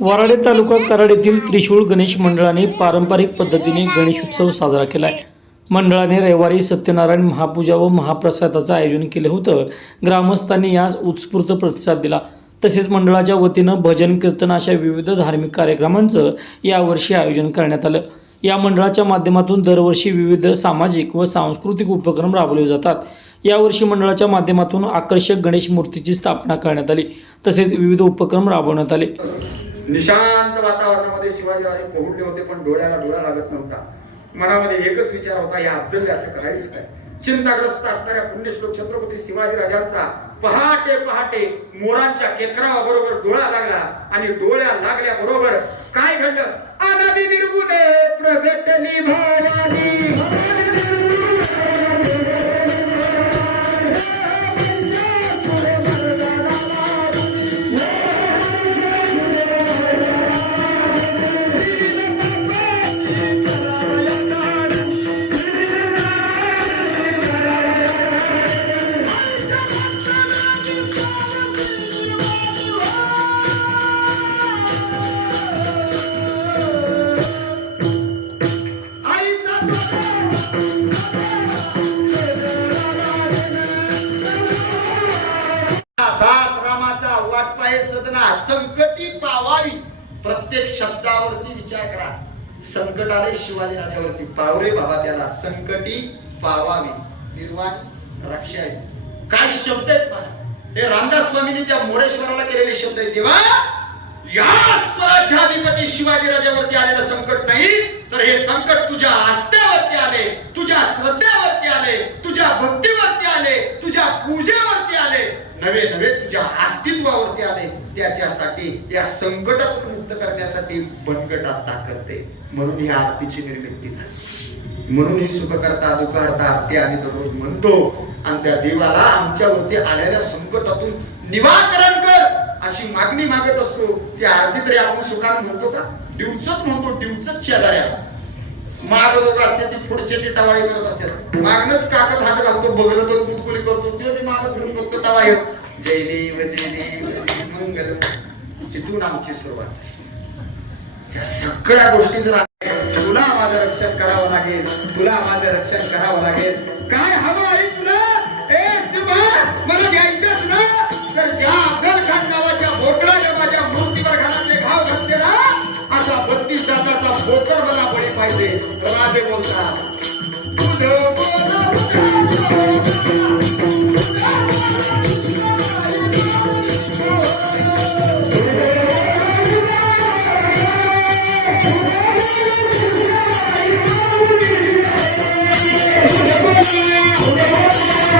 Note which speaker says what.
Speaker 1: वराडे तालुका कराड येथील त्रिशूळ गणेश मंडळाने पारंपरिक पद्धतीने गणेशोत्सव साजरा केला आहे मंडळाने रविवारी सत्यनारायण महापूजा व महाप्रसादाचं आयोजन केलं होतं. ग्रामस्थांनी यास उत्स्फूर्त प्रतिसाद दिला. तसेच मंडळाच्या वतीनं भजन कीर्तन अशा विविध धार्मिक कार्यक्रमांचं यावर्षी आयोजन करण्यात आलं. या मंडळाच्या माध्यमातून दरवर्षी विविध सामाजिक व सांस्कृतिक उपक्रम राबवले जातात. यावर्षी मंडळाच्या माध्यमातून आकर्षक गणेश मूर्तीची स्थापना करण्यात आली. तसेच विविध उपक्रम राबवण्यात आले.
Speaker 2: निशांत वातावरणामध्ये शिवाजीराजे पोहडले होते पण डोळ्याला डोळा लागत नव्हता. मनामध्ये एकच विचार होता या अफजल करायच काय चिंताग्रस्त असणाऱ्या पुण्यश्लोक छत्रपती शिवाजी राजांचा पहाटे पहाटे मोरांच्या केकराबरोबर डोळा लागला आणि डोळ्या लागल्या बरोबर काय घडलं? आगामी निर्गुणे प्रगटली भवानी प्रत्येक शब्दावरती विचार करा. संकट आले शिवाजी राजावरती पावरे बाबा त्याला संकटी पावावी. निर्वाण रक्षा काय शब्द आहेत पहा. हे रामदास स्वामींनी त्या मोरेश्वराला केलेले शब्द आहेत. तेव्हा या स्वराज्याधिपती शिवाजी राजावरती आलेलं संकट नाही. तर हे संकट तुझ्या आस्थेवरती आले तुझ्या श्रद्धेवरती आले तुझ्या भक्तीवरती आले तुझ्या पूजेवरती आले. नवे नवे तुझ्या अस्तित्वावरती आले. त्याच्यासाठी त्या संकटातून मुक्त करण्यासाठी बनगटात ताकदते म्हणून ही आरतीची निर्मिती झाली. म्हणून ही सुखकर्ता करता आरती आम्ही दररोज म्हणतो. आणि त्या देवाला आमच्यावरती आलेल्या संकटातून निवाकरण कर अशी मागणी मागत असतो. ती आरती तरी आपण सुखानं म्हणतो का? डिवचत म्हणतो डिवचत शेजाऱ्याला. माग लोक असते ती पुढच्याची टवाळी करत असतात मागणच काकत हात घालतो बघलं तर कुटकुली करतो. ते बी माग फिरून बघतो तवा जय देव जय देव मंगल. तिथून आमची सुरुवात. या सगळ्या गोष्टी जर तुला माझं रक्षण करावं लागेल. तुला माझं रक्षण करावं लागेल. काय हवं आहे तुला? ए मला घ्यायचंच ना. तर ज्या अफजल खान नावाच्या भोकडा माझ्या मूर्तीवर घालाचे घाव घातले ना असा बत्तीस दाताचा भोकड मला बळी पाहिजे. राजे बोलतात